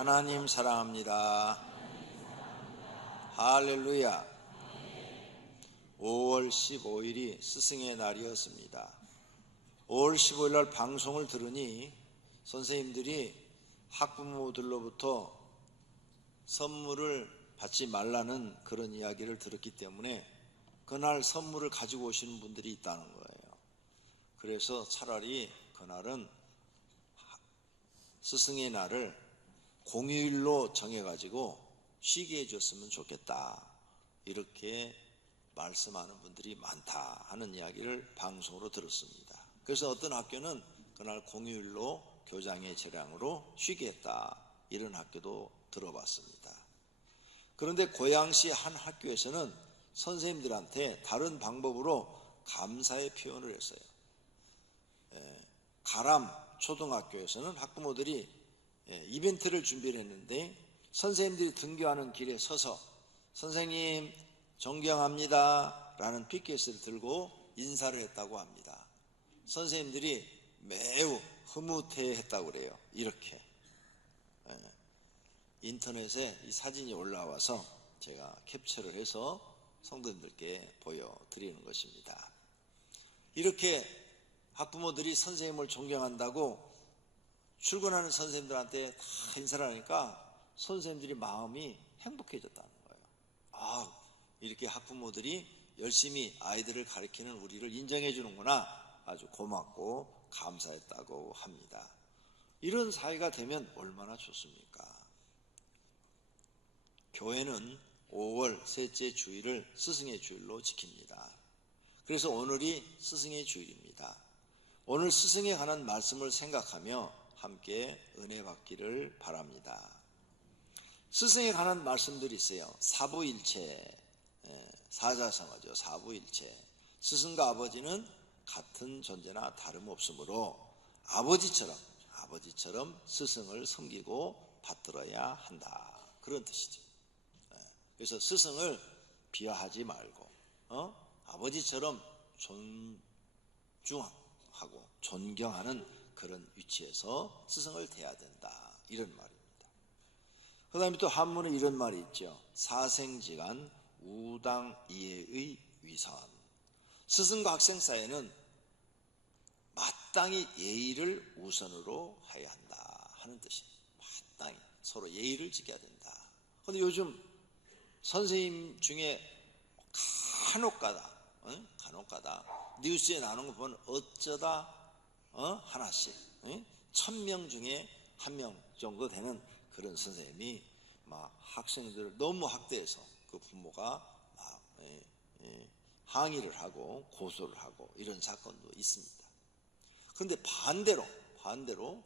하나님 사랑합니다. 할렐루야. 5월 15일이 스승의 날이었습니다. 5월 15일 날 방송을 들으니 선생님들이 학부모들로부터 선물을 받지 말라는 그런 이야기를 들었기 때문에 그날 선물을 가지고 오시는 분들이 있다는 거예요. 그래서 차라리 그날은 스승의 날을 공휴일로 정해가지고 쉬게 해줬으면 좋겠다, 이렇게 말씀하는 분들이 많다 하는 이야기를 방송으로 들었습니다. 그래서 어떤 학교는 그날 공휴일로 교장의 재량으로 쉬게 했다, 이런 학교도 들어봤습니다. 그런데 고양시 한 학교에서는 선생님들한테 다른 방법으로 감사의 표현을 했어요. 가람 초등학교에서는 학부모들이 이벤트를 준비를 했는데 선생님들이 등교하는 길에 서서 선생님 존경합니다 라는 피켓을 들고 인사를 했다고 합니다. 선생님들이 매우 흐뭇해했다고 그래요. 이렇게 인터넷에 이 사진이 올라와서 제가 캡처를 해서 성도님들께 보여드리는 것입니다. 이렇게 학부모들이 선생님을 존경한다고 출근하는 선생님들한테 다 인사를 하니까 선생님들이 마음이 행복해졌다는 거예요. 이렇게 학부모들이 열심히 아이들을 가르치는 우리를 인정해 주는구나, 아주 고맙고 감사했다고 합니다. 이런 사이가 되면 얼마나 좋습니까? 교회는 5월 셋째 주일을 스승의 주일로 지킵니다. 그래서 오늘이 스승의 주일입니다. 오늘 스승에 관한 말씀을 생각하며 함께 은혜 받기를 바랍니다. 스승에 관한 말씀들이 있어요. 사부일체, 사자성어죠. 사부일체. 스승과 아버지는 같은 존재나 다름없으므로 아버지처럼 스승을 섬기고 받들어야 한다, 그런 뜻이죠. 그래서 스승을 비하하지 말고 아버지처럼 존중하고 존경하는 그런 위치에서 스승을 대해야 된다, 이런 말입니다. 그 다음에 또 한문에 이런 말이 있죠. 사생지간 우당이해의 위선. 스승과 학생 사이에는 마땅히 예의를 우선으로 해야 한다 하는 뜻입니다. 마땅히 서로 예의를 지켜야 된다. 그런데 요즘 선생님 중에 간혹가다 뉴스에 나오는 거 보면 어쩌다 하나씩 1000명 중에 1명 정도 되는 그런 선생님이 막 학생들을 너무 학대해서 그 부모가 막 항의를 하고 고소를 하고 이런 사건도 있습니다. 그런데 반대로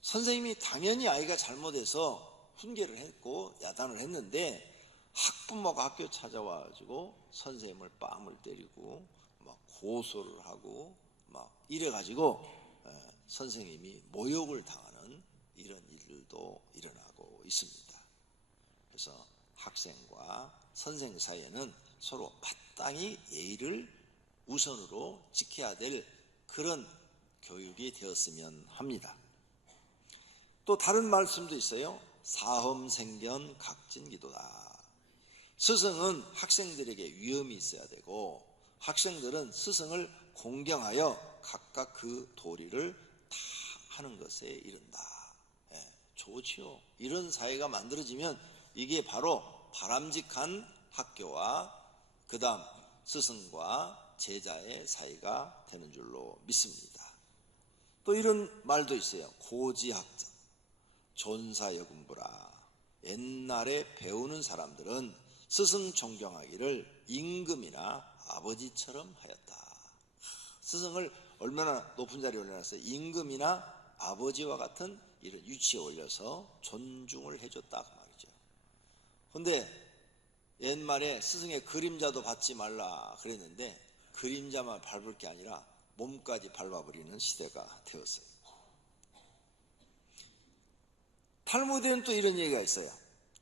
선생님이 당연히 아이가 잘못해서 훈계를 했고 야단을 했는데 학부모가 학교 찾아와가지고 선생님을 뺨을 때리고 막 고소를 하고 막 이래가지고 선생님이 모욕을 당하는 이런 일들도 일어나고 있습니다. 그래서 학생과 선생 사이에는 서로 마땅히 예의를 우선으로 지켜야 될 그런 교육이 되었으면 합니다. 또 다른 말씀도 있어요. 사험생견 각진기도다. 스승은 학생들에게 위엄이 있어야 되고 학생들은 스승을 공경하여 각각 그 도리를 다 하는 것에 이른다. 좋지요. 이런 사회가 만들어지면 이게 바로 바람직한 학교와 그 다음 스승과 제자의 사이가 되는 줄로 믿습니다. 또 이런 말도 있어요. 고지학자 존사여금부라. 옛날에 배우는 사람들은 스승 존경하기를 임금이나 아버지처럼 하였다. 스승을 얼마나 높은 자리에 올려놨어요. 임금이나 아버지와 같은 이런 위치에 올려서 존중을 해줬다 그 말이죠. 그런데 옛말에 스승의 그림자도 밟지 말라 그랬는데 그림자만 밟을 게 아니라 몸까지 밟아버리는 시대가 되었어요. 탈무드에는 또 이런 얘기가 있어요.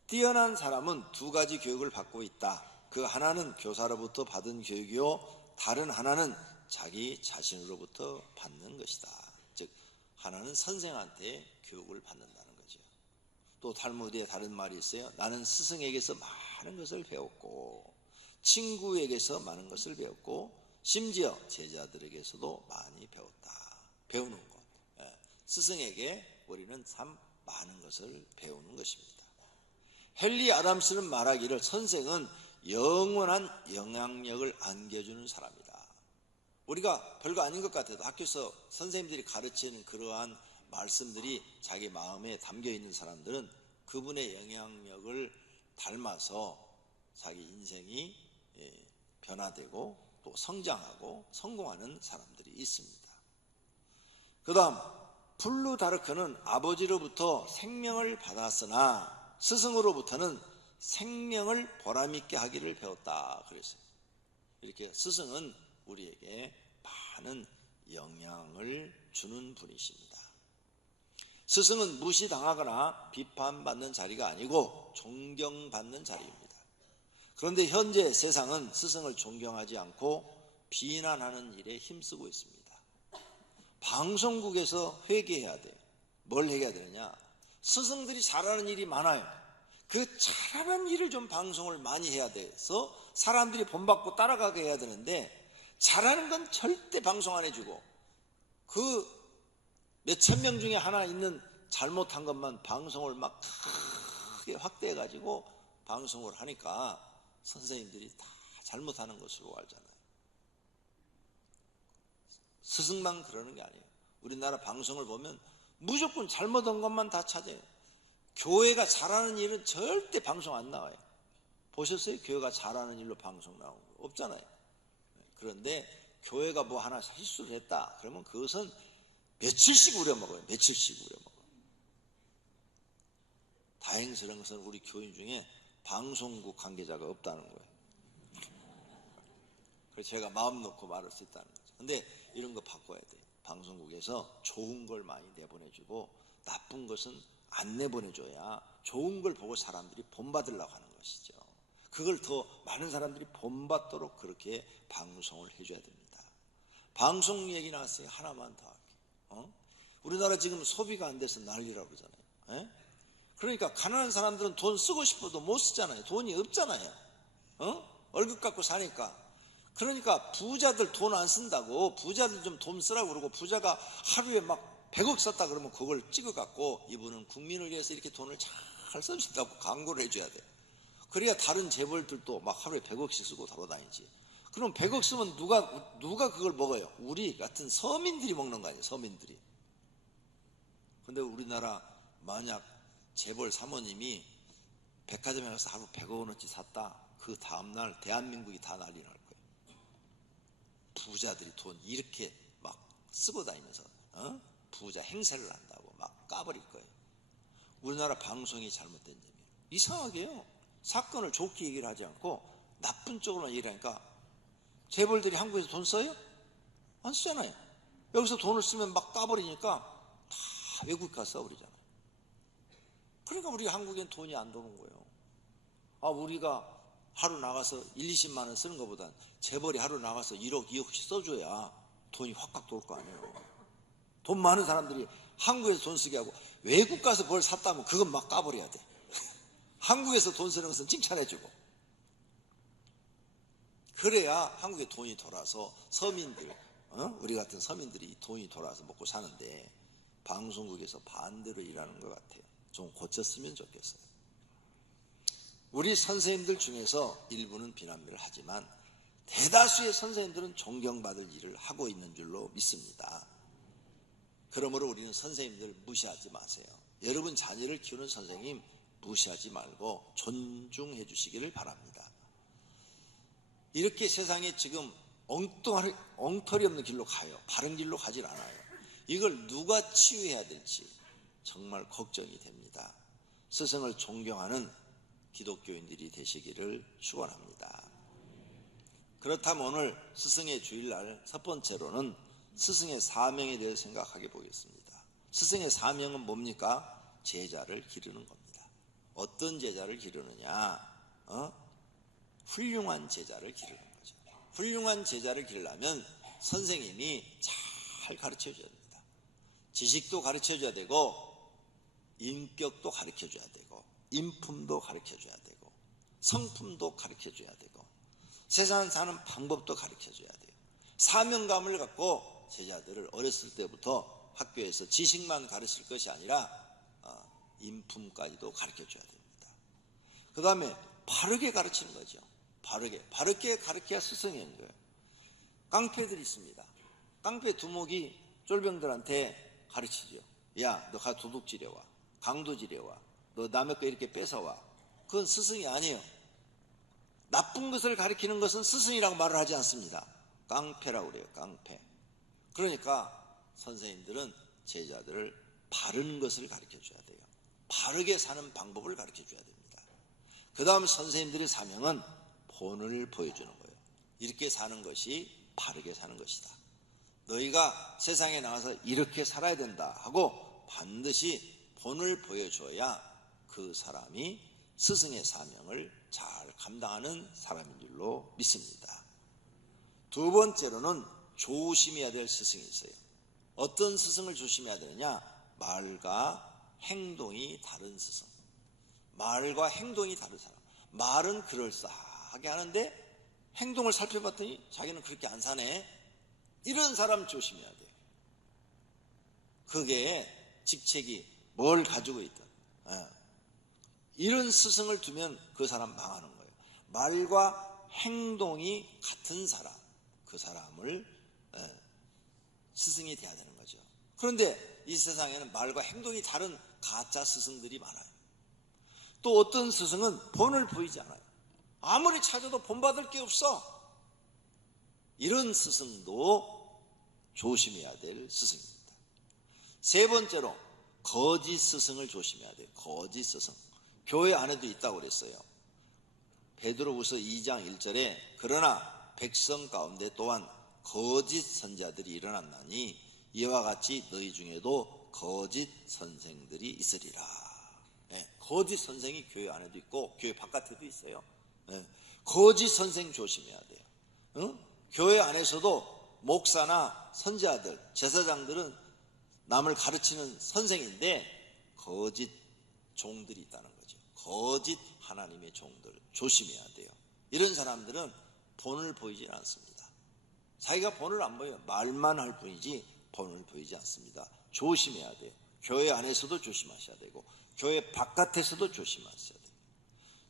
뛰어난 사람은 두 가지 교육을 받고 있다. 그 하나는 교사로부터 받은 교육이요, 다른 하나는 자기 자신으로부터 받는 것이다. 즉 하나는 선생한테 교육을 받는다는 거죠. 또 탈무드에 다른 말이 있어요. 나는 스승에게서 많은 것을 배웠고 친구에게서 많은 것을 배웠고 심지어 제자들에게서도 많이 배웠다. 배우는 것. 스승에게 우리는 참 많은 것을 배우는 것입니다. 헨리 아담스는 말하기를 선생은 영원한 영향력을 안겨주는 사람이다. 우리가 별거 아닌 것 같아도 학교에서 선생님들이 가르치는 그러한 말씀들이 자기 마음에 담겨있는 사람들은 그분의 영향력을 닮아서 자기 인생이 변화되고 또 성장하고 성공하는 사람들이 있습니다. 그 다음 플루타르크는 아버지로부터 생명을 받았으나 스승으로부터는 생명을 보람있게 하기를 배웠다 그랬어요. 이렇게 스승은 우리에게 많은 영향을 주는 분이십니다. 스승은 무시당하거나 비판받는 자리가 아니고 존경받는 자리입니다. 그런데 현재 세상은 스승을 존경하지 않고 비난하는 일에 힘쓰고 있습니다. 방송국에서 회개해야 돼요. 뭘 해야 되느냐? 스승들이 잘하는 일이 많아요. 그 잘하는 일을 좀 방송을 많이 해야 돼서 사람들이 본받고 따라가게 해야 되는데 잘하는 건 절대 방송 안 해주고 그 몇천 명 중에 하나 있는 잘못한 것만 방송을 막 크게 확대해가지고 방송을 하니까 선생님들이 다 잘못하는 것으로 알잖아요. 스승만 그러는 게 아니에요. 우리나라 방송을 보면 무조건 잘못한 것만 다 찾아요. 교회가 잘하는 일은 절대 방송 안 나와요. 보셨어요? 교회가 잘하는 일로 방송 나오는 거 없잖아요. 그런데 교회가 뭐 하나 실수를 했다 그러면 그것은 며칠씩 우려먹어요. 며칠씩 우려먹어요. 다행스러운 것은 우리 교인 중에 방송국 관계자가 없다는 거예요. 그래서 제가 마음 놓고 말할 수 있다는 거죠. 근데 이런 거 바꿔야 돼요. 방송국에서 좋은 걸 많이 내보내주고 나쁜 것은 안 내보내줘야 좋은 걸 보고 사람들이 본받으려고 하는 것이죠. 그걸 더 많은 사람들이 본받도록 그렇게 방송을 해줘야 됩니다. 방송 얘기 나왔어요. 하나만 더 할게요. 우리나라 지금 소비가 안 돼서 난리라고 그러잖아요. 그러니까 가난한 사람들은 돈 쓰고 싶어도 못 쓰잖아요. 돈이 없잖아요. 월급 갖고 사니까. 그러니까 부자들 돈 안 쓴다고 부자들 좀 돈 쓰라고 그러고 부자가 하루에 막 100억 썼다 그러면 그걸 찍어갖고 이분은 국민을 위해서 이렇게 돈을 잘 써준다고 광고를 해줘야 돼. 그래야 다른 재벌들도 막 하루에 100억씩 쓰고 돌아다니지. 그럼 100억 쓰면 누가 그걸 먹어요? 우리 같은 서민들이 먹는 거 아니에요. 서민들이. 근데 우리나라 만약 재벌 사모님이 백화점에 가서 하루 100억 원어치 샀다. 그 다음날 대한민국이 다 난리 날 거예요. 부자들이 돈 이렇게 막 쓰고 다니면서 부자 행세를 한다고 막 까버릴 거예요. 우리나라 방송이 잘못된 점이에요. 이상하게요. 사건을 좋게 얘기를 하지 않고 나쁜 쪽으로만 얘기를 하니까 재벌들이 한국에서 돈 써요? 안 쓰잖아요. 여기서 돈을 쓰면 막 까버리니까 다 외국 가서 써버리잖아요. 그러니까 우리 한국엔 돈이 안 도는 거예요. 우리가 하루 나가서 1, 20만 원 쓰는 것보단 재벌이 하루 나가서 1억, 2억씩 써줘야 돈이 확확 돌 거 아니에요. 돈 많은 사람들이 한국에서 돈 쓰게 하고 외국 가서 뭘 샀다면 그건 막 까버려야 돼. 한국에서 돈 쓰는 것은 칭찬해주고. 그래야 한국에 돈이 돌아서 서민들, 우리 같은 서민들이 돈이 돌아서 먹고 사는데 방송국에서 반대로 일하는 것 같아요. 좀 고쳤으면 좋겠어요. 우리 선생님들 중에서 일부는 비난을 하지만 대다수의 선생님들은 존경받을 일을 하고 있는 줄로 믿습니다. 그러므로 우리는 선생님들 무시하지 마세요. 여러분 자녀를 키우는 선생님 무시하지 말고 존중해 주시기를 바랍니다. 이렇게 세상에 지금 엉터리 없는 길로 가요. 바른 길로 가질 않아요. 이걸 누가 치유해야 될지 정말 걱정이 됩니다. 스승을 존경하는 기독교인들이 되시기를 축원합니다. 그렇다면 오늘 스승의 주일날 첫 번째로는 스승의 사명에 대해 생각하게 보겠습니다. 스승의 사명은 뭡니까? 제자를 기르는 겁니다. 어떤 제자를 기르느냐? 훌륭한 제자를 기르는 거죠. 훌륭한 제자를 기르려면 선생님이 잘 가르쳐줘야 됩니다. 지식도 가르쳐줘야 되고 인격도 가르쳐줘야 되고, 인품도 가르쳐줘야 되고, 성품도 가르쳐줘야 되고, 세상 사는 방법도 가르쳐줘야 돼요. 사명감을 갖고 제자들을 어렸을 때부터 학교에서 지식만 가르칠 것이 아니라 인품까지도 가르쳐줘야 됩니다. 그 다음에 바르게 가르치는 거죠. 바르게 가르쳐야 스승인 거예요. 깡패들이 있습니다. 깡패 두목이 쫄병들한테 가르치죠. 야, 너 가 도둑질해와, 강도질해와, 너 남의 거 이렇게 뺏어와. 그건 스승이 아니에요. 나쁜 것을 가르치는 것은 스승이라고 말을 하지 않습니다. 깡패라고 그래요. 깡패. 그러니까 선생님들은 제자들을 바른 것을 가르쳐줘야 돼요. 바르게 사는 방법을 가르쳐줘야 됩니다. 그 다음 선생님들의 사명은 본을 보여주는 거예요. 이렇게 사는 것이 바르게 사는 것이다. 너희가 세상에 나가서 이렇게 살아야 된다 하고 반드시 본을 보여줘야 그 사람이 스승의 사명을 잘 감당하는 사람인 줄로 믿습니다. 두 번째로는 조심해야 될 스승이 있어요. 어떤 스승을 조심해야 되느냐? 말과 행동이 다른 스승. 말과 행동이 다른 사람. 말은 그럴싸하게 하는데 행동을 살펴봤더니 자기는 그렇게 안 사네. 이런 사람 조심해야 돼요. 그게 직책이 뭘 가지고 있든 이런 스승을 두면 그 사람 망하는 거예요. 말과 행동이 같은 사람, 그 사람을 스승이 돼야 되는 거죠. 그런데 이 세상에는 말과 행동이 다른 가짜 스승들이 많아요. 또 어떤 스승은 본을 보이지 않아요. 아무리 찾아도 본받을 게 없어. 이런 스승도 조심해야 될 스승입니다. 세 번째로 거짓 스승을 조심해야 돼요. 거짓 스승. 교회 안에도 있다고 그랬어요. 베드로후서 2장 1절에 그러나 백성 가운데 또한 거짓 선자들이 일어났나니 이와 같이 너희 중에도 거짓 선생들이 있으리라. 거짓 선생이 교회 안에도 있고 교회 바깥에도 있어요. 거짓 선생 조심해야 돼요. 교회 안에서도 목사나 선지자들, 제사장들은 남을 가르치는 선생인데 거짓 종들이 있다는 거죠. 거짓 하나님의 종들 조심해야 돼요. 이런 사람들은 본을 보이지 않습니다. 자기가 본을 안 보여요. 말만 할 뿐이지 본을 보이지 않습니다. 조심해야 돼요. 교회 안에서도 조심하셔야 되고 교회 바깥에서도 조심하셔야 돼요.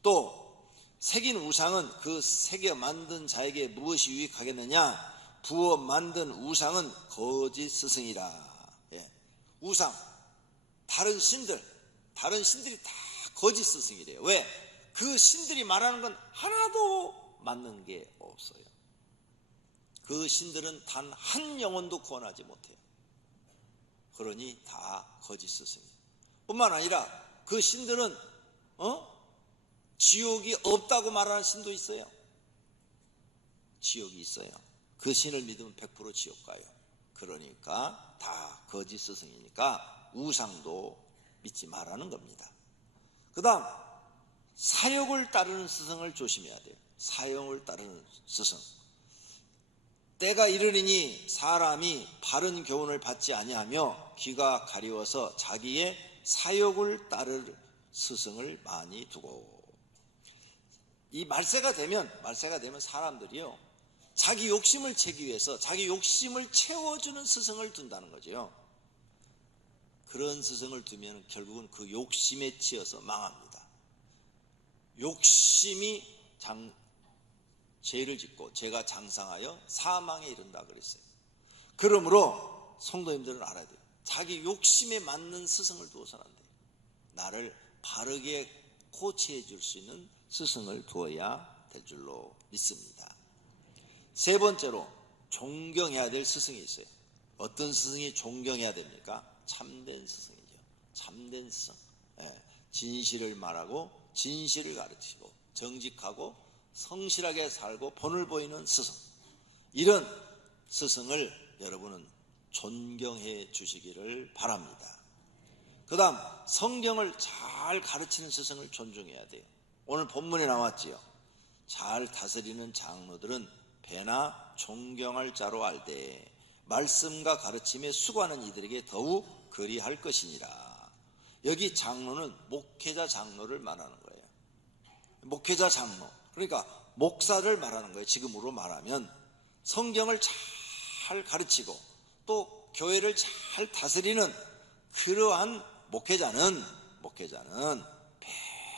또 새긴 우상은 그 새겨 만든 자에게 무엇이 유익하겠느냐? 부어 만든 우상은 거짓 스승이라. 우상, 다른 신들이 다 거짓 스승이래요. 왜? 그 신들이 말하는 건 하나도 맞는 게 없어요. 그 신들은 단 한 영혼도 구원하지 못해요. 그러니 다 거짓 스승이에요. 뿐만 아니라 그 신들은 지옥이 없다고 말하는 신도 있어요. 지옥이 있어요. 그 신을 믿으면 100% 지옥 가요. 그러니까 다 거짓 스승이니까 우상도 믿지 말라는 겁니다. 그 다음 사욕을 따르는 스승을 조심해야 돼요. 사욕을 따르는 스승. 때가 이르리니 사람이 바른 교훈을 받지 아니하며 귀가 가려워서 자기의 사욕을 따를 스승을 많이 두고. 이 말세가 되면 사람들이요 자기 욕심을 채기 위해서 자기 욕심을 채워주는 스승을 둔다는 거죠. 그런 스승을 두면 결국은 그 욕심에 치여서 망합니다. 욕심이 죄를 짓고 죄가 장상하여 사망에 이른다 그랬어요. 그러므로 성도님들은 알아야 돼요. 자기 욕심에 맞는 스승을 두어서는 안 돼요. 나를 바르게 코치해 줄 수 있는 스승을 두어야 될 줄로 믿습니다. 세 번째로 존경해야 될 스승이 있어요. 어떤 스승이 존경해야 됩니까? 참된 스승이죠. 참된 스승. 진실을 말하고 진실을 가르치고 정직하고 성실하게 살고 본을 보이는 스승. 이런 스승을 여러분은 존경해 주시기를 바랍니다. 그 다음 성경을 잘 가르치는 스승을 존중해야 돼요. 오늘 본문에 나왔지요. 잘 다스리는 장로들은 배나 존경할 자로 알되 말씀과 가르침에 수고하는 이들에게 더욱 그리할 것이니라. 여기 장로는 목회자 장로를 말하는 거예요. 목회자 장로. 그러니까 목사를 말하는 거예요. 지금으로 말하면 성경을 잘 가르치고 또 교회를 잘 다스리는 그러한 목회자는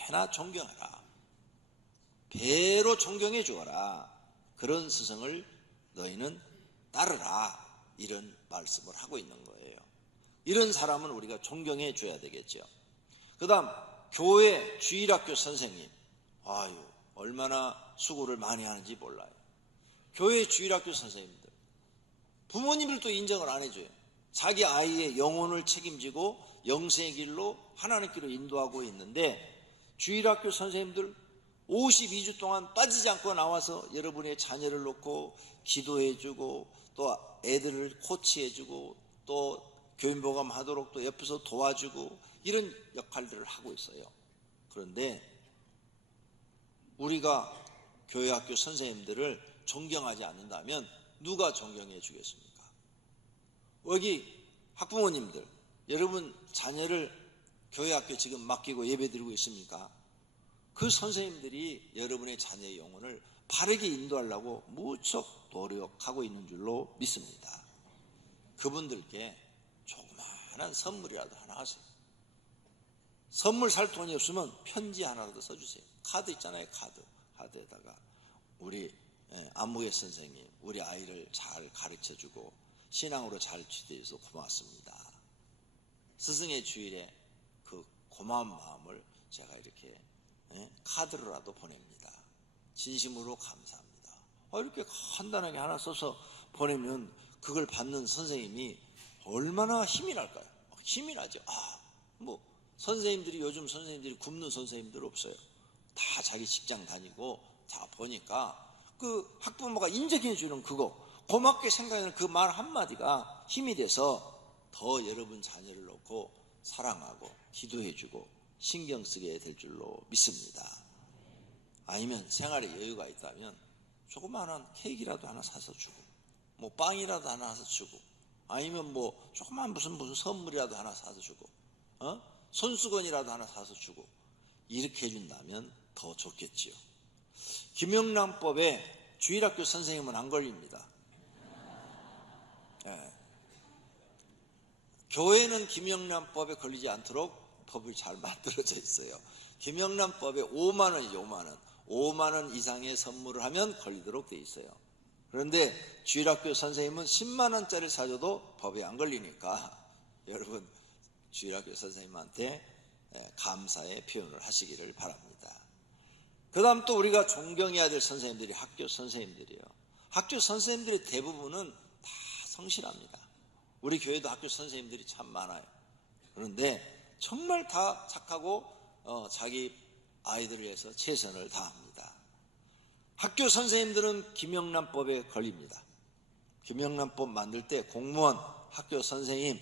배나 존경하라. 배로 존경해 주어라. 그런 스승을 너희는 따르라. 이런 말씀을 하고 있는 거예요. 이런 사람은 우리가 존경해 줘야 되겠죠. 그 다음 교회 주일학교 선생님, 아유 얼마나 수고를 많이 하는지 몰라요. 교회 주일학교 선생님들, 부모님들도 인정을 안 해줘요. 자기 아이의 영혼을 책임지고 영생의 길로 하나님 길로 인도하고 있는데 주일학교 선생님들 52주 동안 빠지지 않고 나와서 여러분의 자녀를 놓고 기도해주고 또 애들을 코치해주고 또 교인보감하도록 또 옆에서 도와주고 이런 역할들을 하고 있어요. 그런데 우리가 교회 학교 선생님들을 존경하지 않는다면 누가 존경해 주겠습니까? 여기 학부모님들, 여러분 자녀를 교회 학교 지금 맡기고 예배드리고 있습니까? 그 선생님들이 여러분의 자녀의 영혼을 바르게 인도하려고 무척 노력하고 있는 줄로 믿습니다. 그분들께 조그마한 선물이라도 하나 하세요. 선물 살 돈이 없으면 편지 하나라도 써주세요. 카드 있잖아요. 카드에다가 우리 안무회 선생님 우리 아이를 잘 가르쳐주고 신앙으로 잘 지도해서 고맙습니다. 스승의 주일에 그 고마운 마음을 제가 이렇게 카드로라도 보냅니다. 진심으로 감사합니다. 이렇게 간단하게 하나 써서 보내면 그걸 받는 선생님이 얼마나 힘이 날까요? 힘이 나죠. 선생님들이 요즘 선생님들이 굶는 선생님들 없어요. 다 자기 직장 다니고 다 보니까 그 학부모가 인정해 주는 그거 고맙게 생각하는 그 말 한마디가 힘이 돼서 더 여러분 자녀를 놓고 사랑하고 기도해주고 신경 쓰게 될 줄로 믿습니다. 아니면 생활에 여유가 있다면 조그마한 케이크라도 하나 사서 주고 뭐 빵이라도 하나 사서 주고 아니면 뭐 조그만 무슨 선물이라도 하나 사서 주고 손수건이라도 하나 사서 주고 이렇게 해준다면 더 좋겠지요. 김영란법에 주일학교 선생님은 안 걸립니다. 교회는 김영란법에 걸리지 않도록 법이 잘 만들어져 있어요. 김영란법에 5만 원이죠. 5만 원 이상의 선물을 하면 걸리도록 돼 있어요. 그런데 주일학교 선생님은 10만 원짜리 사줘도 법에 안 걸리니까 여러분 주일학교 선생님한테 감사의 표현을 하시기를 바랍니다. 그 다음 또 우리가 존경해야 될 선생님들이 학교 선생님들이에요. 학교 선생님들의 대부분은 다 성실합니다. 우리 교회도 학교 선생님들이 참 많아요. 그런데 정말 다 착하고 자기 아이들을 위해서 최선을 다합니다. 학교 선생님들은 김영란법에 걸립니다. 김영란법 만들 때 공무원, 학교 선생님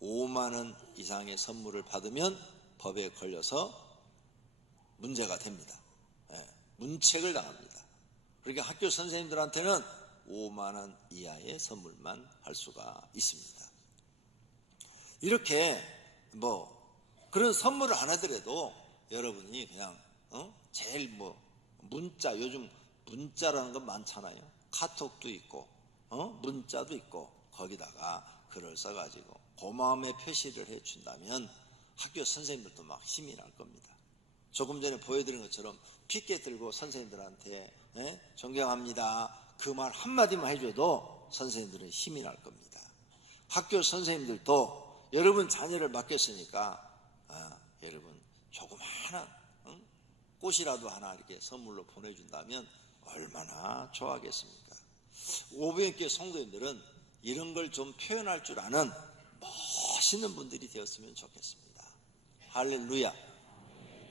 5만 원 이상의 선물을 받으면 법에 걸려서 문제가 됩니다. 문책을 당합니다. 그러니까 학교 선생님들한테는 5만 원 이하의 선물만 할 수가 있습니다. 이렇게 그런 선물을 안 하더라도 여러분이 그냥 제일 문자, 요즘 문자라는 건 많잖아요. 카톡도 있고 문자도 있고 거기다가 글을 써가지고 고마움의 표시를 해준다면 학교 선생님들도 막 힘이 날 겁니다. 조금 전에 보여드린 것처럼 핏게 들고 선생님들한테 존경합니다 그 말 한마디만 해줘도 선생님들은 힘이 날 겁니다. 학교 선생님들도 여러분 자녀를 맡겼으니까 여러분 조그마한 꽃이라도 하나 이렇게 선물로 보내준다면 얼마나 좋아하겠습니까? 오병이교회 성도님들은 이런 걸 좀 표현할 줄 아는 멋있는 분들이 되었으면 좋겠습니다. 할렐루야.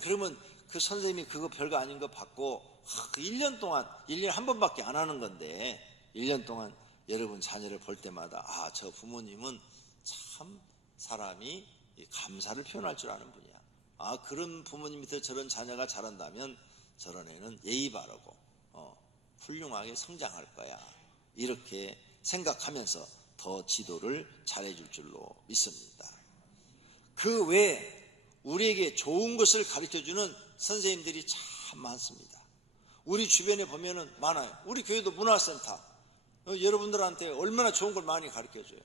그러면 그 선생님이 그거 별거 아닌 거 받고 1년 동안 1년에 한 번밖에 안 하는 건데 1년 동안 여러분 자녀를 볼 때마다 저 부모님은 참 사람이 감사를 표현할 줄 아는 분이야. 그런 부모님 밑에 저런 자녀가 자란다면 저런 애는 예의 바르고 훌륭하게 성장할 거야. 이렇게 생각하면서 더 지도를 잘해줄 줄로 믿습니다. 그 외에 우리에게 좋은 것을 가르쳐주는 선생님들이 참 많습니다. 우리 주변에 보면은 많아요. 우리 교회도 문화센터, 여러분들한테 얼마나 좋은 걸 많이 가르쳐줘요.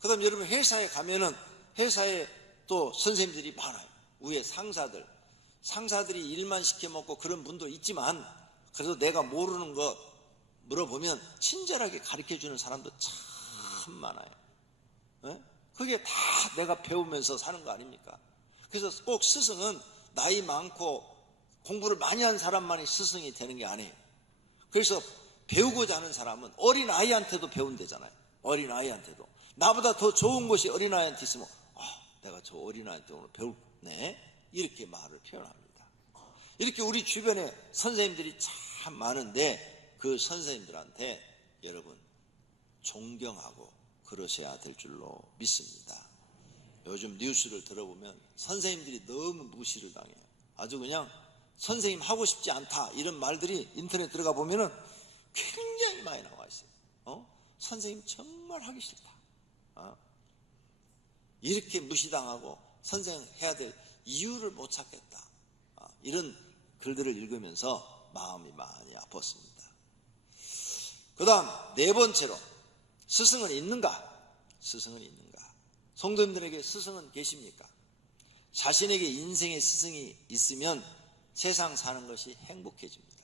그 다음 여러분 회사에 가면은 회사에 또 선생님들이 많아요. 위에 상사들이 일만 시켜먹고 그런 분도 있지만, 그래도 내가 모르는 거 물어보면 친절하게 가르쳐주는 사람도 참 많아요. 그게 다 내가 배우면서 사는 거 아닙니까? 그래서 꼭 스승은 나이 많고 공부를 많이 한 사람만이 스승이 되는 게 아니에요. 그래서 배우고자 하는 사람은 어린아이한테도 배운대잖아요. 어린아이한테도. 나보다 더 좋은 것이 어린아이한테 있으면 내가 저 어린아이한테 오늘 배우네, 이렇게 말을 표현합니다. 이렇게 우리 주변에 선생님들이 참 많은데 그 선생님들한테 여러분 존경하고 그러셔야 될 줄로 믿습니다. 요즘 뉴스를 들어보면 선생님들이 너무 무시를 당해요. 아주 그냥 선생님 하고 싶지 않다 이런 말들이 인터넷 들어가 보면은 굉장히 많이 나와 있어요. 선생님 정말 하기 싫다. 이렇게 무시당하고 선생님 해야 될 이유를 못 찾겠다. 이런 글들을 읽으면서 마음이 많이 아팠습니다. 그 다음 네 번째로, 스승은 있는가? 스승은 있는가? 성도님들에게 스승은 계십니까? 자신에게 인생의 스승이 있으면 세상 사는 것이 행복해집니다.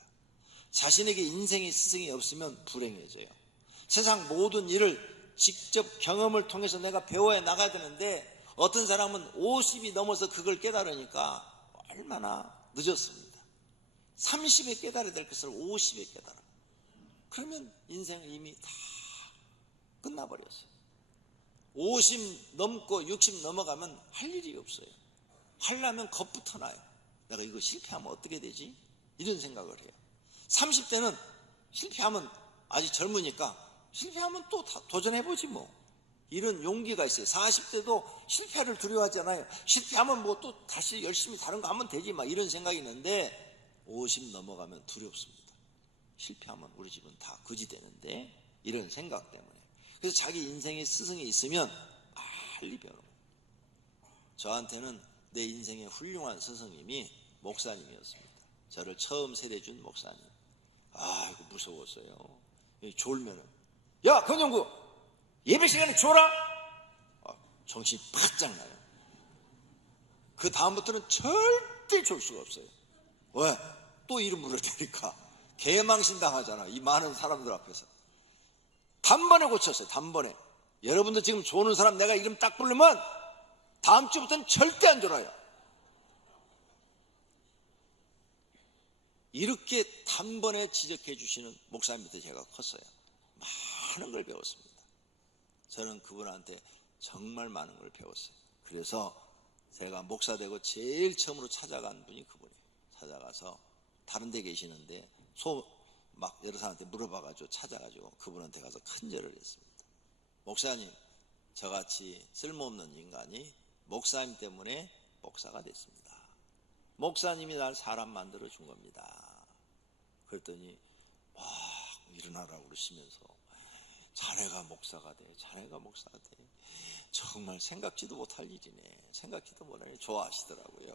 자신에게 인생의 스승이 없으면 불행해져요. 세상 모든 일을 직접 경험을 통해서 내가 배워야 나가야 되는데, 어떤 사람은 50이 넘어서 그걸 깨달으니까 얼마나 늦었습니다. 30에 깨달아야 될 것을 50에 깨달아. 그러면 인생은 이미 다 끝나버렸어요. 50 넘고 60 넘어가면 할 일이 없어요. 하려면 겁부터 나요. 내가 이거 실패하면 어떻게 되지? 이런 생각을 해요. 30대는 실패하면, 아직 젊으니까 실패하면 또 도전해보지 뭐, 이런 용기가 있어요. 40대도 실패를 두려워하지 않아요. 실패하면 뭐 또 다시 열심히 다른 거 하면 되지 막 이런 생각이 있는데, 50 넘어가면 두렵습니다. 실패하면 우리 집은 다 거지 되는데, 이런 생각 때문에. 그래서 자기 인생에 스승이 있으면 빨리 배우는 거예요. 저한테는 내 인생의 훌륭한 스승님이 목사님이었습니다. 저를 처음 세례준 목사님. 이거 무서웠어요. 졸면은, 야 권영구, 예배 시간에 졸아? 정신이 바짝 나요. 그 다음부터는 절대 졸 수가 없어요. 왜? 또 이름 부를 테니까 개망신 당하잖아, 이 많은 사람들 앞에서. 단번에 고쳤어요. 단번에. 여러분들 지금 조는 사람 내가 이름 딱 부르면 다음 주부터는 절대 안 졸아요. 이렇게 단번에 지적해 주시는 목사님 밑에 제가 컸어요. 많은 걸 배웠습니다. 저는 그분한테 정말 많은 걸 배웠어요. 그래서 제가 목사 되고 제일 처음으로 찾아간 분이 그분이에요. 찾아가서 다른 데 계시는데 막 여러 사람한테 물어봐가지고 찾아가지고 그분한테 가서 큰절을 했습니다. 목사님, 저같이 쓸모없는 인간이 목사님 때문에 목사가 됐습니다. 목사님이 날 사람 만들어 준 겁니다. 그랬더니 막 일어나라고 그러시면서, 자네가 목사가 돼, 자네가 목사가 돼, 정말 생각지도 못할 일이네, 생각지도 못하네, 좋아하시더라고요.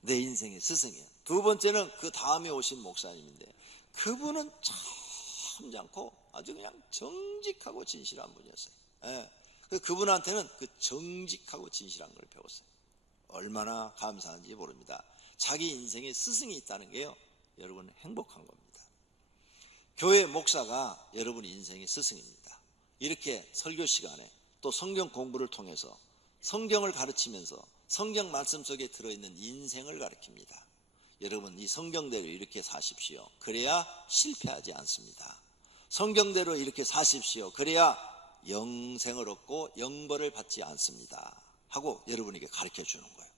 내 인생의 스승이에요. 두 번째는 그 다음에 오신 목사님인데, 그분은 참 않고 아주 그냥 정직하고 진실한 분이었어요. 그분한테는 그 정직하고 진실한 걸 배웠어요. 얼마나 감사한지 모릅니다. 자기 인생에 스승이 있다는 게요, 여러분 행복한 겁니다. 교회 목사가 여러분 인생의 스승입니다. 이렇게 설교 시간에 또 성경 공부를 통해서 성경을 가르치면서 성경 말씀 속에 들어있는 인생을 가르칩니다. 여러분 이 성경대로 이렇게 사십시오. 그래야 실패하지 않습니다. 성경대로 이렇게 사십시오. 그래야 영생을 얻고 영벌을 받지 않습니다 하고 여러분에게 가르쳐 주는 거예요.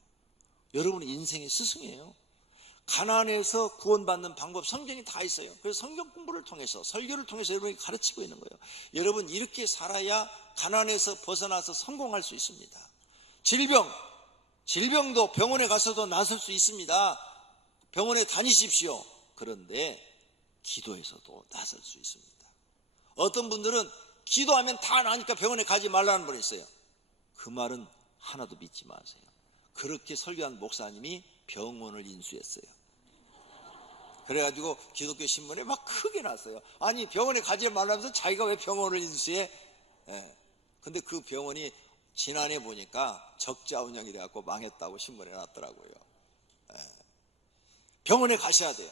여러분이 인생의 스승이에요. 가난에서 구원받는 방법 성경이 다 있어요. 그래서 성경 공부를 통해서, 설교를 통해서 여러분이 가르치고 있는 거예요. 여러분 이렇게 살아야 가난에서 벗어나서 성공할 수 있습니다. 질병도 병원에 가서도 나설 수 있습니다. 병원에 다니십시오. 그런데 기도에서도 나설 수 있습니다. 어떤 분들은 기도하면 다 나으니까 병원에 가지 말라는 분이 있어요. 그 말은 하나도 믿지 마세요. 그렇게 설교한 목사님이 병원을 인수했어요. 그래가지고 기독교 신문에 막 크게 났어요. 아니, 병원에 가지 말라면서 자기가 왜 병원을 인수해? 근데 그 병원이 지난해 보니까 적자 운영이 돼갖고 망했다고 신문에 났더라고요. 병원에 가셔야 돼요.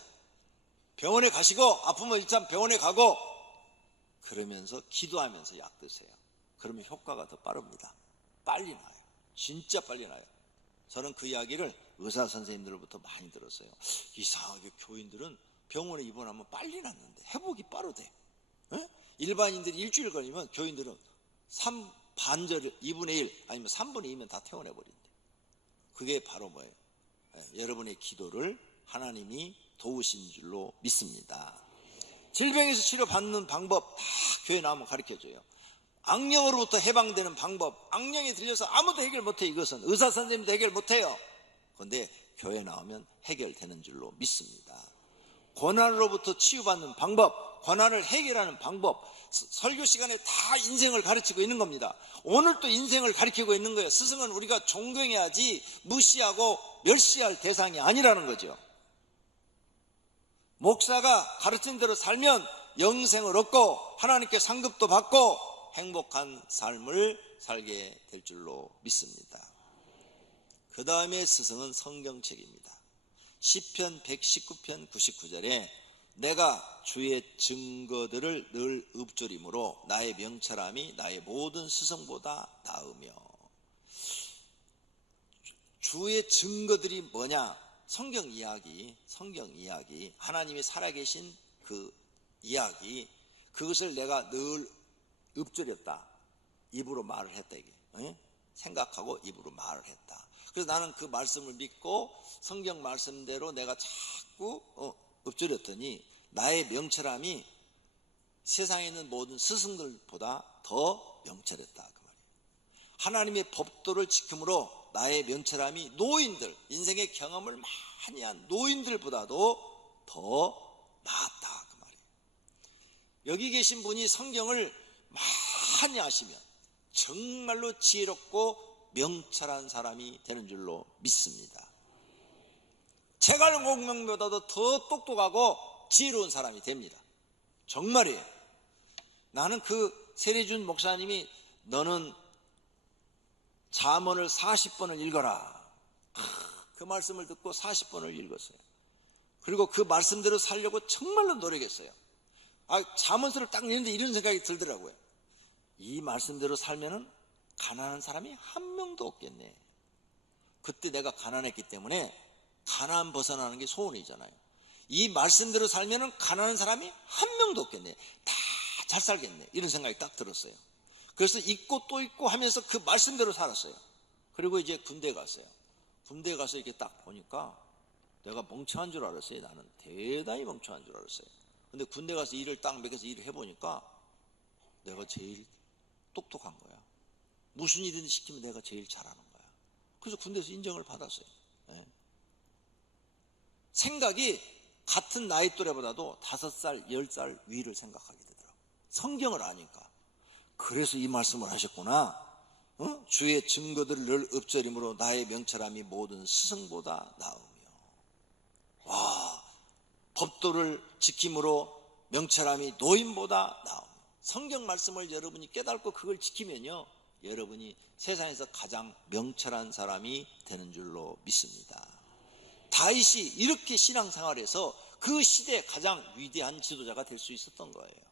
병원에 가시고, 아프면 일단 병원에 가고, 그러면서 기도하면서 약 드세요. 그러면 효과가 더 빠릅니다. 빨리 나요. 진짜 빨리 나요. 저는 그 이야기를 의사 선생님들로부터 많이 들었어요. 이상하게 교인들은 병원에 입원하면 빨리 낫는데 회복이 빠르대. 일반인들이 일주일 걸리면 교인들은 반절 2분의 1 아니면 3분의 2면 다 퇴원해버린대. 그게 바로 뭐예요? 여러분의 기도를 하나님이 도우신 줄로 믿습니다. 질병에서 치료받는 방법 다 교회 나오면 가르쳐줘요. 악령으로부터 해방되는 방법, 악령에 들려서 아무도 해결 못해. 이것은 의사 선생님도 해결 못해요. 그런데 교회 나오면 해결되는 줄로 믿습니다. 고난으로부터 치유받는 방법, 고난을 해결하는 방법, 설교 시간에 다 인생을 가르치고 있는 겁니다. 오늘 또 인생을 가르치고 있는 거예요. 스승은 우리가 존경해야지 무시하고 멸시할 대상이 아니라는 거죠. 목사가 가르친 대로 살면 영생을 얻고 하나님께 상급도 받고 행복한 삶을 살게 될 줄로 믿습니다. 그 다음에 스승은 성경책입니다. 시편 119편 99절에 내가 주의 증거들을 늘 읊조림으로 나의 명철함이 나의 모든 스승보다 나으며. 주의 증거들이 뭐냐? 성경 이야기, 하나님이 살아계신 그 이야기, 그것을 내가 늘 읊조렸다. 입으로 말을 했다. 이게 생각하고 입으로 말을 했다. 그래서 나는 그 말씀을 믿고 성경 말씀대로 내가 자꾸 읊조렸더니 나의 명철함이 세상에 있는 모든 스승들보다 더 명철했다. 그 말이에요. 하나님의 법도를 지킴으로 나의 명철함이 노인들, 인생의 경험을 많이 한 노인들보다도 더 나았다. 그 말이에요. 여기 계신 분이 성경을 많이 아시면 정말로 지혜롭고 명철한 사람이 되는 줄로 믿습니다. 제갈공명보다도 더 똑똑하고 지혜로운 사람이 됩니다. 정말이에요. 나는 그 세례준 목사님이 너는 잠언을 40번을 읽어라. 그 말씀을 듣고 40번을 읽었어요. 그리고 그 말씀대로 살려고 정말로 노력했어요. 잠언서를 딱 읽는데 이런 생각이 들더라고요. 이 말씀대로 살면은 가난한 사람이 한 명도 없겠네. 그때 내가 가난했기 때문에 가난 벗어나는 게 소원이잖아요. 이 말씀대로 살면은 가난한 사람이 한 명도 없겠네. 다 잘 살겠네. 이런 생각이 딱 들었어요. 그래서 잊고 또 잊고 하면서 그 말씀대로 살았어요. 그리고 이제 군대 갔어요. 군대 가서 이렇게 딱 보니까 내가 멍청한 줄 알았어요. 나는 대단히 멍청한 줄 알았어요. 근데 군대 가서 일을 딱 매겨서 일을 해보니까 내가 제일 똑똑한 거야. 무슨 일이든 시키면 내가 제일 잘하는 거야. 그래서 군대에서 인정을 받았어요. 생각이 같은 나이 또래보다도 5살, 10살 위를 생각하게 되더라고요. 성경을 아니까. 그래서 이 말씀을 하셨구나. 주의 증거들을 늘 읊조림으로 나의 명철함이 모든 스승보다 나으며. 와, 법도를 지킴으로 명철함이 노인보다 나으며. 성경 말씀을 여러분이 깨닫고 그걸 지키면요, 여러분이 세상에서 가장 명철한 사람이 되는 줄로 믿습니다. 다윗이 이렇게 신앙생활에서 그 시대에 가장 위대한 지도자가 될 수 있었던 거예요.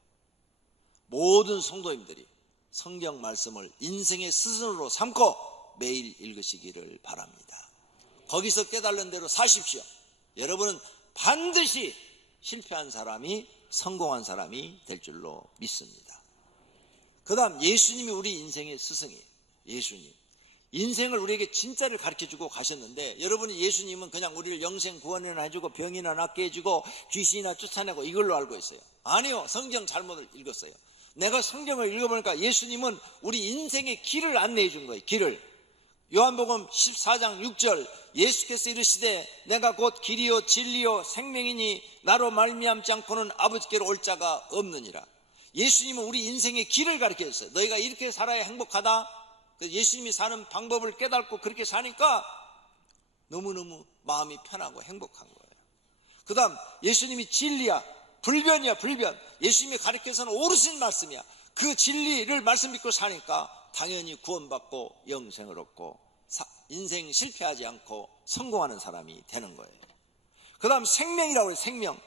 모든 성도님들이 성경 말씀을 인생의 스승으로 삼고 매일 읽으시기를 바랍니다. 거기서 깨달은 대로 사십시오. 여러분은 반드시 실패한 사람이 성공한 사람이 될 줄로 믿습니다. 그 다음 예수님이 우리 인생의 스승이에요. 예수님 인생을 우리에게 진짜를 가르쳐주고 가셨는데, 여러분이 예수님은 그냥 우리를 영생 구원이나 해주고 병이나 낫게 해주고 귀신이나 쫓아내고 이걸로 알고 있어요. 아니요, 성경 잘못 읽었어요. 내가 성경을 읽어보니까 예수님은 우리 인생의 길을 안내해 준 거예요. 길을. 요한복음 14장 6절 예수께서 이르시되 내가 곧 길이요 진리요 생명이니 나로 말미암지 않고는 아버지께로 올 자가 없느니라. 예수님은 우리 인생의 길을 가르쳐줬어요. 너희가 이렇게 살아야 행복하다. 예수님이 사는 방법을 깨닫고 그렇게 사니까 너무너무 마음이 편하고 행복한 거예요. 그 다음 예수님이 진리야, 불변이야, 불변. 예수님이 가르쳐서는 옳으신 말씀이야. 그 진리를 말씀 믿고 사니까 당연히 구원받고 영생을 얻고 인생 실패하지 않고 성공하는 사람이 되는 거예요. 그 다음 생명이라고 해요. 생명.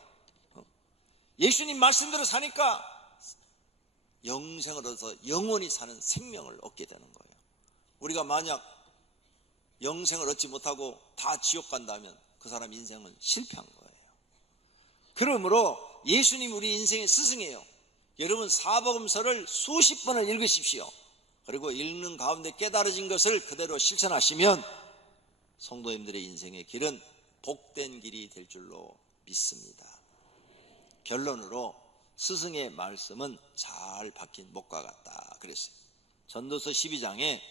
예수님 말씀대로 사니까 영생을 얻어서 영원히 사는 생명을 얻게 되는 거예요. 우리가 만약 영생을 얻지 못하고 다 지옥 간다면 그 사람 인생은 실패한 거예요. 그러므로 예수님 우리 인생의 스승이에요. 여러분 사복음서를 수십 번을 읽으십시오. 그리고 읽는 가운데 깨달아진 것을 그대로 실천하시면 성도님들의 인생의 길은 복된 길이 될 줄로 믿습니다. 결론으로 스승의 말씀은 잘 박힌 목과 같다 그랬어요. 전도서 12장에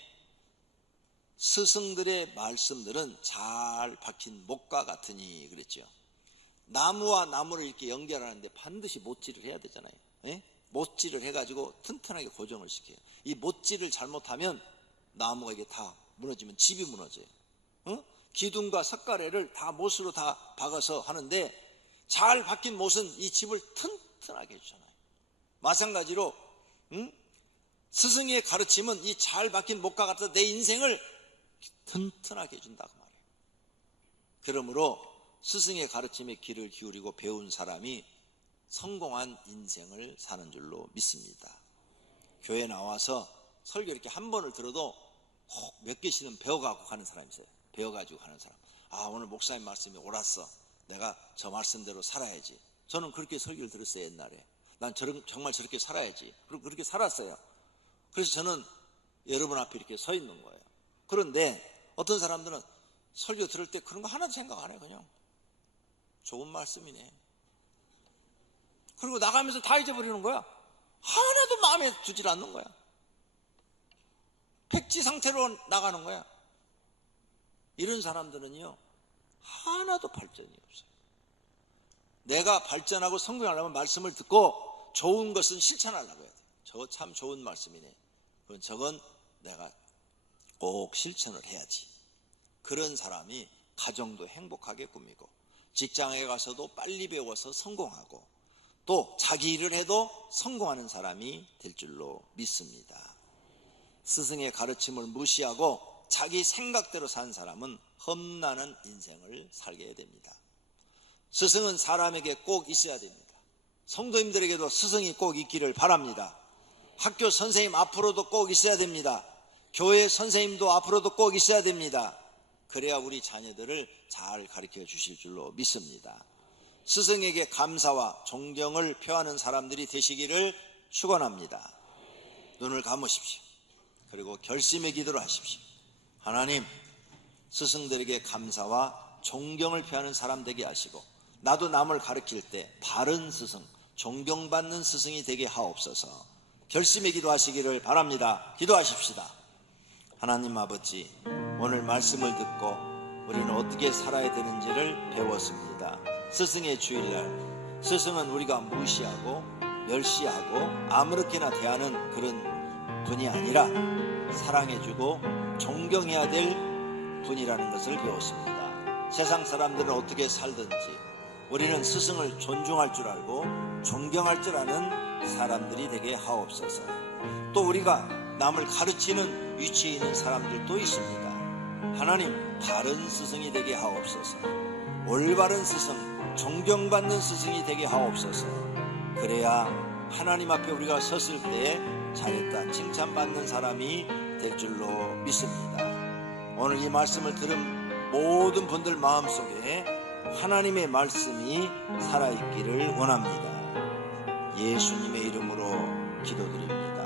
스승들의 말씀들은 잘 박힌 목과 같으니 그랬죠. 나무와 나무를 이렇게 연결하는데 반드시 못질을 해야 되잖아요. 예? 못질을 해가지고 튼튼하게 고정을 시켜요. 이 못질을 잘못하면 나무가 이게 다 무너지면 집이 무너져요. 기둥과 석가래를 다 못으로 다 박아서 하는데 잘 박힌 못은 이 집을 튼튼하게 해주잖아요. 마찬가지로 스승의 가르침은 이 잘 박힌 못과 같아서 내 인생을 튼튼하게 해준다 그 말이에요. 그러므로 스승의 가르침에 귀를 기울이고 배운 사람이 성공한 인생을 사는 줄로 믿습니다. 교회 나와서 설교 이렇게 한 번을 들어도 몇 개씩은 배워가고 가는 사람이 있어요. 배워가지고 가는 사람. 아, 오늘 목사님 말씀이 옳았어. 내가 저 말씀대로 살아야지. 저는 그렇게 설교를 들었어요. 옛날에 난 정말 저렇게 살아야지. 그리고 그렇게 살았어요. 그래서 저는 여러분 앞에 이렇게 서 있는 거예요. 그런데 어떤 사람들은 설교 들을 때 그런 거 하나도 생각 안 해요. 그냥 좋은 말씀이네. 그리고 나가면서 다 잊어버리는 거야. 하나도 마음에 두질 않는 거야. 백지 상태로 나가는 거야. 이런 사람들은요 하나도 발전이 없어요. 내가 발전하고 성공하려면 말씀을 듣고 좋은 것은 실천하려고 해야 돼. 저거 참 좋은 말씀이네. 그럼 저건 내가 꼭 실천을 해야지. 그런 사람이 가정도 행복하게 꾸미고 직장에 가서도 빨리 배워서 성공하고 또 자기 일을 해도 성공하는 사람이 될 줄로 믿습니다. 스승의 가르침을 무시하고 자기 생각대로 산 사람은 험난한 인생을 살게 됩니다. 스승은 사람에게 꼭 있어야 됩니다. 성도님들에게도 스승이 꼭 있기를 바랍니다. 학교 선생님 앞으로도 꼭 있어야 됩니다. 교회 선생님도 앞으로도 꼭 있어야 됩니다. 그래야 우리 자녀들을 잘 가르쳐 주실 줄로 믿습니다. 스승에게 감사와 존경을 표하는 사람들이 되시기를 축원합니다. 눈을 감으십시오. 그리고 결심의 기도를 하십시오. 하나님, 스승들에게 감사와 존경을 표하는 사람 되게 하시고 나도 남을 가르칠 때 바른 스승, 존경받는 스승이 되게 하옵소서. 결심의 기도하시기를 바랍니다. 기도하십시다. 하나님 아버지, 오늘 말씀을 듣고 우리는 어떻게 살아야 되는지를 배웠습니다. 스승의 주일날 스승은 우리가 무시하고 멸시하고 아무렇게나 대하는 그런 분이 아니라 사랑해주고 존경해야 될 분이라는 것을 배웠습니다. 세상 사람들은 어떻게 살든지 우리는 스승을 존중할 줄 알고 존경할 줄 아는 사람들이 되게 하옵소서. 또 우리가 남을 가르치는 위치에 있는 사람들도 있습니다. 하나님, 바른 스승이 되게 하옵소서. 올바른 스승, 존경받는 스승이 되게 하옵소서. 그래야 하나님 앞에 우리가 섰을 때에 잘했다 칭찬받는 사람이 될 줄로 믿습니다. 오늘 이 말씀을 들은 모든 분들 마음속에 하나님의 말씀이 살아있기를 원합니다. 예수님의 이름으로 기도드립니다.